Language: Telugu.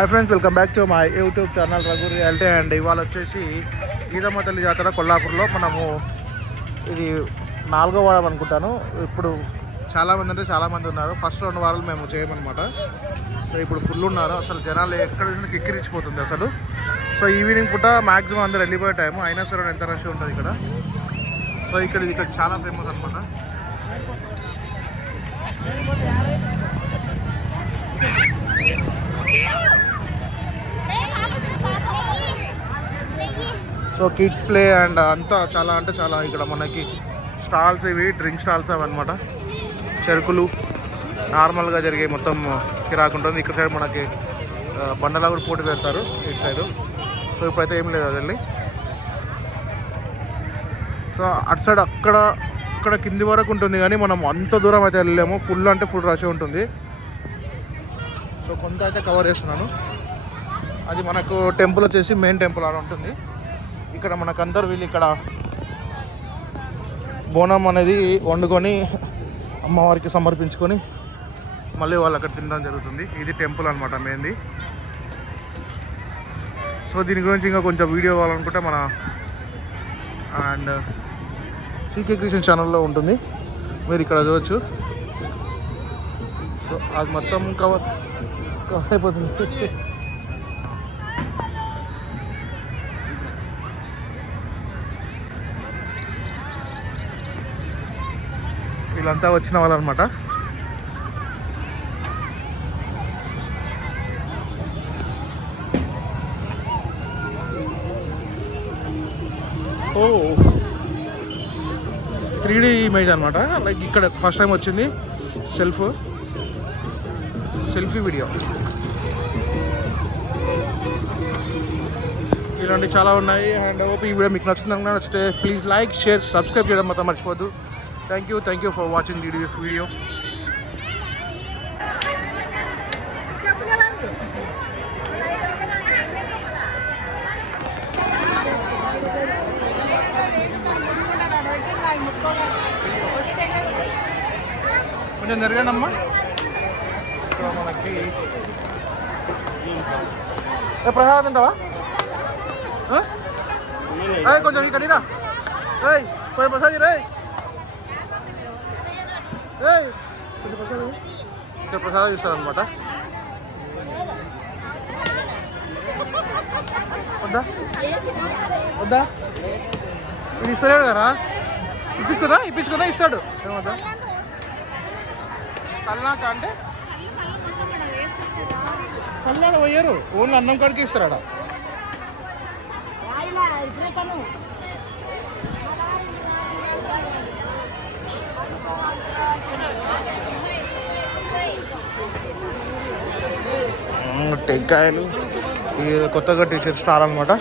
Hi friends, welcome back to my YouTube channel Raghu reality. And ఇవాళ వచ్చేసి ఈదమ్మ తల్లి జాతర కొల్లాపూర్లో. మనము ఇది 4వ వారం అనుకుంటాను. ఇప్పుడు చాలామంది ఉన్నారు. ఫస్ట్ 2 వారాలు మేము చేయమన్నమాట. సో ఇప్పుడు ఫుల్ ఉన్నారు. అసలు జనాలు ఎక్కడ కిక్కిరించిపోతుంది అసలు. సో ఈవినింగ్ పూట మ్యాక్సిమం అందరు వెళ్ళిపోయే టైము. అయినా సరే ఎంత రష్ ఉంటుంది ఇక్కడ. సో ఇక్కడ చాలా ఫేమస్ అనమాట. సో కిడ్స్ ప్లే అండ్ అంతా చాలా ఇక్కడ మనకి స్టాల్స్, ఇవి డ్రింక్ స్టాల్స్ అవన్నమాట. చెరుకులు నార్మల్గా జరిగే మొత్తం కిరాకుంటుంది. ఇక్కడ సైడ్ మనకి బండలా కూడా పోటీ పెడతారు ఇటు సైడు. సో ఇప్పుడైతే ఏం లేదు అది. సో అటు సైడ్ అక్కడ కింది వరకు ఉంటుంది, కానీ మనం అంత దూరం అయితే వెళ్ళలేము. ఫుల్ అంటే ఫుల్ రష్ ఉంటుంది. సో కొంత అయితే కవర్ చేస్తున్నాను. అది మనకు టెంపుల్ వచ్చేసి మెయిన్ టెంపుల్ అని ఉంటుంది. ఇక్కడ మనకందరూ వీళ్ళు ఇక్కడ బోనం అనేది వండుకొని అమ్మవారికి సమర్పించుకొని మళ్ళీ వాళ్ళు అక్కడ తినడం జరుగుతుంది. ఇది టెంపుల్ అనమాట మెయిన్ది. సో దీని గురించి ఇంకా కొంచెం వీడియో కావాలనుకుంటే మన అండ్ సీకే క్రియేషన్ ఛానల్లో ఉంటుంది, మీరు ఇక్కడ చూడవచ్చు. సో అది మొత్తం కవర్ అయిపోతుంది. వీళ్ళంతా వచ్చిన వాళ్ళు అనమాట. ఓ 3D ఇమేజ్ అనమాట. లైక్ ఇక్కడ ఫస్ట్ టైం వచ్చింది సెల్ఫీ వీడియో. ఇలాంటివి చాలా ఉన్నాయి. అండ్ ఓపీ ఈ వీడియో మీకు నచ్చితే ప్లీజ్ లైక్, షేర్, సబ్స్క్రైబ్ చేయడం మాత్రం మర్చిపోద్దు. Thank you for watching the video. కొంచెం జరగండమ్మా. ఇక్కడ మనకి ప్రసాదం తింటావా? కొంచెం ఇక్కడిరా. కొంచెం ప్రసాద్ రే. ఇక్కడ ప్రసాదం ఇస్తారనమాట. వద్దా ఇది ఇస్తలేడు కదా. ఇప్పించుకున్నా ఇస్తాడు. ఏమద్దా కల్నాక అంటే కల్నాడ పోయారు. ఓన్లీ అన్నం కాడికి ఇస్తారా? టెంకాయలు. ఇది కొత్తగా టీచర్ స్టార్ అనమాట.